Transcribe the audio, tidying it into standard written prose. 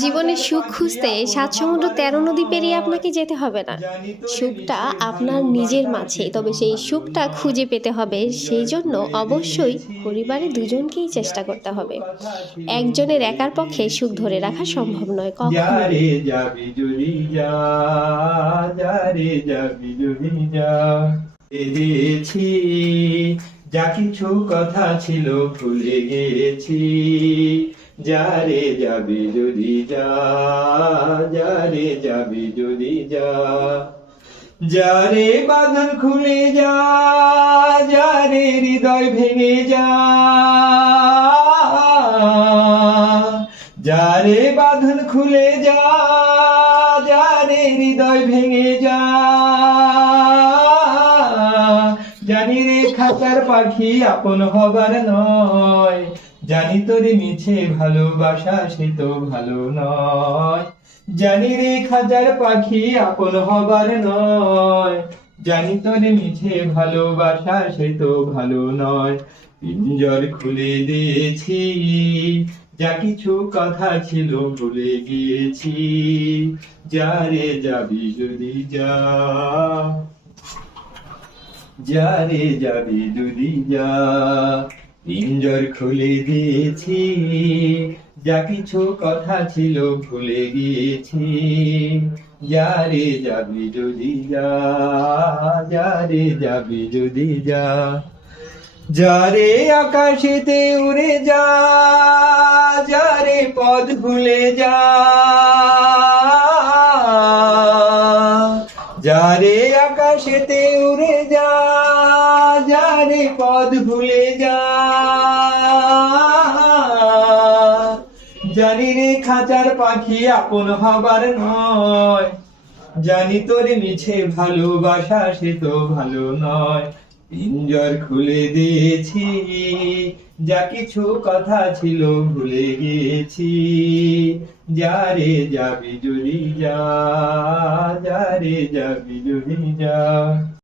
জীবনে সুখ খুঁজতে ৭ সমুদ্র ১৩ নদী পেরিয়ে আপনাকে যেতে হবে না। সুখটা আপনার নিজের মাঝে। তবে সেই সুখটা খুঁজে পেতে হবে। সেই জন্য অবশ্যই পরিবারে দুজনকেই চেষ্টা করতে হবে। একজনের একার পক্ষে সুখ ধরে রাখা সম্ভব নয় কখনোই। যারে যাবি যদি যা, যারে যাবি যদি যা। গেছি, যা কিছু কথা ছিল ভুলে গেছি। যারে যাবি যদি যা, যারে যাবি যদি যা। যারে বাঁধন খুলে যা, যারে হৃদয় ভেঙে যা। যারে বাঁধন খুলে যা, যারে হৃদয় ভেঙে যা। জানি রে খাঁচার পাখি আপন হবার নয়, জানি তোরে মিছে ভালোবাসা সে তো ভালো নয়। জানি রে খাঁচার পাখি আপন হবার নয়, জানি তোরে মিছে ভালোবাসা সে তো ভালো নয়। পিঞ্জর খুলে দিয়েছি, যা কিছু কথা ছিল ভুলে গিয়েছি। যারে যাবি যদি যা, যারে যাবি যদি যা। পিঞ্জর খুলে দিয়েছি, যা কিছু কথা ছিল ভুলে গিয়েছি। যারে যাবি যদি যা, যারে যাবি যদি যা। যারে আকাশেতে উড়ে যা, যারে পথ ভুলে যা। যারে আকাশেতে উড়ে যা, যারে পথ ভুলে যা। জানি রে খাঁচার পাখি আপন হবার নয়, জানি তোরে মিছে ভালোবাসা সে তো ভালো নয়। পিঞ্জর খুলে দিয়েছি, যা কিছু কথা ছিল ভুলে গিয়েছি। যারে যাবি যদি যা, যারে যাবি যদি যা।